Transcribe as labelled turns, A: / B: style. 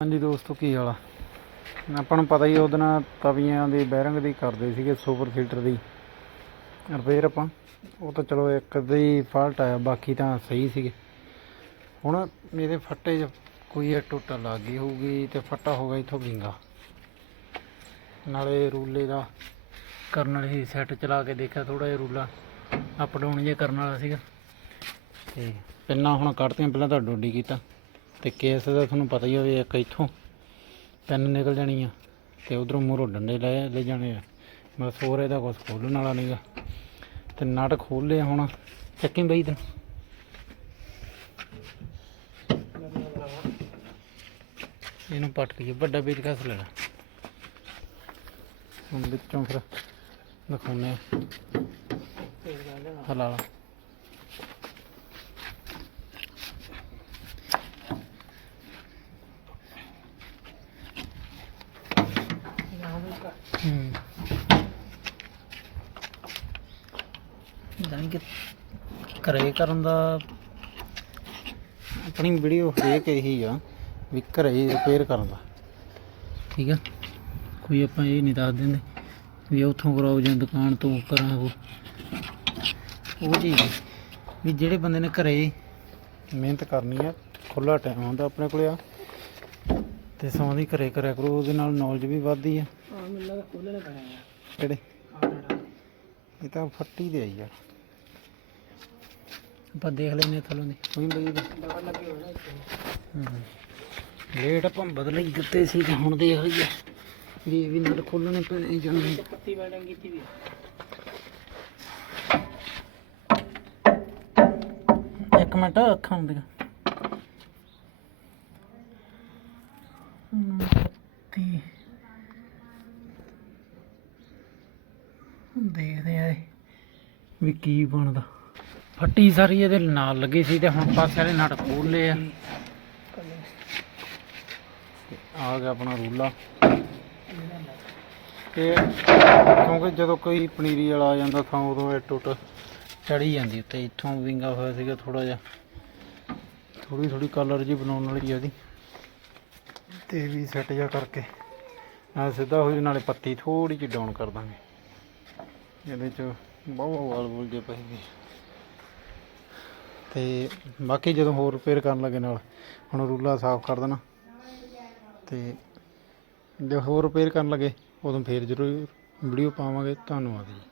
A: ਹਾਂਜੀ ਦੋਸਤੋ ਕੀ ਹਾਲ ਆ? ਆਪਾਂ ਨੂੰ ਪਤਾ ਹੀ ਆ, ਉਹਦੇ ਨਾਲ ਤਵੀਆਂ ਦੀ ਬੈਰਿੰਗ ਦੀ ਕਰਦੇ ਸੀਗੇ ਸੁਪਰ ਸੀਟਰ ਦੀ। ਰਿਪੇਅਰ ਆਪਾਂ ਉਹ ਤਾਂ ਚਲੋ ਇੱਕ ਅੱਧੀ ਫਾਲਟ ਆਇਆ ਬਾਕੀ ਤਾਂ ਸਹੀ ਸੀਗੇ। ਹੁਣ ਇਹਦੇ ਫੱਟੇ 'ਚ ਕੋਈ ਇਹ ਟੋਟਾ ਲੱਗ ਗਈ ਹੋਊਗੀ ਤੇ ਫੱਟਾ ਹੋ ਗਿਆ ਇਥੋਂ ਵਿੰਗਾ। ਨਾਲੇ ਰੂਲੇ ਦਾ ਕਰਨ ਵਾਲੀ ਸੈੱਟ ਚਲਾ ਕੇ ਦੇਖਿਆ ਥੋੜਾ ਜਿਹਾ ਰੂਲਾ ਅਪ ਡਾਊਨ ਜੇ ਕਰਨ ਵਾਲਾ ਸੀਗਾ। ਤੇ ਪਿੰਨਾਂ ਹੁਣ ਕੱਢਤੀਆਂ ਪਹਿਲਾਂ ਤਾਂ ਡੋਡੀ ਕੀਤਾ। ਤੇ ਕੇਸ ਦਾ ਤੁਹਾਨੂੰ ਪਤਾ ਹੀ ਹੋਵੇ ਇੱਕ ਇੱਥੋਂ ਪੈਨ ਨਿਕਲ ਜਾਣੀ ਆ ਤੇ ਉਧਰੋਂ ਮੂਹਰੋਂ ਡੰਡੇ ਲੈ ਲੈ ਜਾਣੇ ਆ। ਬਸ ਹੋਰ ਇਹਦਾ ਕੁਝ ਖੋਲਣ ਵਾਲਾ ਨਹੀਂਗਾ ਤੇ ਨਟ ਖੋਲ ਲਿਆ ਹੁਣ। ਚੱਕੀ ਬਈ ਤੈਨੂੰ। ਇਹਨੂੰ ਪੱਟ ਲਈਏ ਵੱਡਾ ਬੀਜ ਕਸ ਲੈਣਾ। ਹੁਣ ਵਿੱਚੋਂ ਫਿਰ ਦਿਖਾਉਨੇ ਆ। ਹੂੰ। ਜਾਨੀ ਕਿ ਘਰੇ ਕਰਨ ਦਾ ਆਪਣੀ ਵੀਡੀਓ ਹਰੇਕ ਇਹੀ ਆ ਵੀ ਘਰੇ ਰਿਪੇਅਰ ਕਰਨ ਦਾ। ਠੀਕ ਆ? ਕੋਈ ਆਪਾਂ ਇਹ ਨਹੀਂ ਦੱਸ ਦਿੰਦੇ ਵੀ ਉੱਥੋਂ ਕਰਾਓ ਜਾਂ ਦੁਕਾਨ ਤੋਂ ਕਰਾਂ ਉਹ ਉਹ ਚੀਜ਼ ਨੀ। ਵੀ ਜਿਹੜੇ ਬੰਦੇ ਨੇ ਘਰੇ ਮਿਹਨਤ ਕਰਨੀ ਆ ਖੁੱਲਾ ਟਾਈਮ ਹੁੰਦਾ ਆਪਣੇ ਕੋਲੇ ਆ। ਤੇ ਸੌਂ ਦੀ ਘਰੇ ਕਰਿਆ ਕਰੋ ਉਹਦੇ ਨਾਲ ਨੌਲੇਜ ਵੀ ਵੱਧਦੀ ਆ। ਕਿਹੜੇ? ਇਹ ਤਾਂ ਫੱਟੀ ਦੇ ਆਈ ਆ ਆਪਾਂ ਦੇਖ ਲੈਨੇ ਥੱਲੋਂ ਦੀ। ਕੋਈ ਬਈ ਰੇਟ ਆਪਾਂ ਬਦਲ ਹੀ ਦਿੱਤੇ ਸੀ ਤੇ ਹੁਣ ਦੇਖ ਲਈਏ। ਵੀ ਇਹ ਵੀ ਨਟ ਖੋਲਣੇ ਪੈਣੇ ਜਾਂ ਨਹੀਂ। ਪੱਤੀ ਵੈਲਡਿੰਗ ਕੀਤੀ ਵੀ ਇੱਕ ਮਿੰਟ ਅੱਖਾਂ ਹੁੰਦੀਆਂ। ਪੱਤੀ ਦੇਖਦੇ ਆ ਵੀ ਕੀ ਬਣਦਾ। ਫੱਟੀ ਸਾਰੀ ਇਹਦੇ ਨਾਲ ਲੱਗੀ ਸੀ ਤੇ ਹੁਣ ਪਾਸੇ ਵਾਲੇ ਨਟ ਖੋਲ ਲਏ ਆ। ਆ ਗਿਆ ਆਪਣਾ ਰੂਲਾ। ਤੇ ਕਿਉਂਕਿ ਜਦੋਂ ਕੋਈ ਪਨੀਰੀ ਵਾਲਾ ਆ ਜਾਂਦਾ ਤਾਂ ਉਦੋਂ ਇਹ ਟੁੱਟ ਚੜੀ ਜਾਂਦੀ ਉੱਤੇ। ਇੱਥੋਂ ਵਿੰਗਾ ਹੋਇਆ ਸੀਗਾ ਥੋੜਾ ਜਿਹਾ। ਥੋੜੀ ਥੋੜੀ ਕਲਰ ਜੀ ਬਣਾਉਣ ਵਾਲੀ ਆ ਉਹਦੀ ਤੇ ਵੀ ਸੈੱਟ ਜਾ ਕਰਕੇ। ਨਾਲ ਸਿੱਧਾ ਹੋ ਜੇ, ਨਾਲੇ ਪੱਤੀ ਥੋੜੀ ਜਿਹੀ ਡਾਊਨ ਕਰ ਦਾਂਗੇ। ਇਹਦੇ ਚ ਬਹੁਤ ਵਾਲ ਵੁਲ ਜੇ ਪਏ ਨੇ। ਤੇ ਬਾਕੀ ਜਦੋਂ ਹੋਰ ਰਿਪੇਅਰ ਕਰਨ ਲੱਗੇ ਨਾਲ, ਹੁਣ ਰੂਲਾ ਸਾਫ਼ ਕਰ ਦੇਣਾ। ਤੇ ਜੇ ਹੋਰ ਰਿਪੇਅਰ ਕਰਨ ਲੱਗੇ, ਉਦੋਂ ਫੇਰ ਜ਼ਰੂਰ ਵੀਡੀਓ ਪਾਵਾਂਗੇ। ਧੰਨਵਾਦ ਜੀ।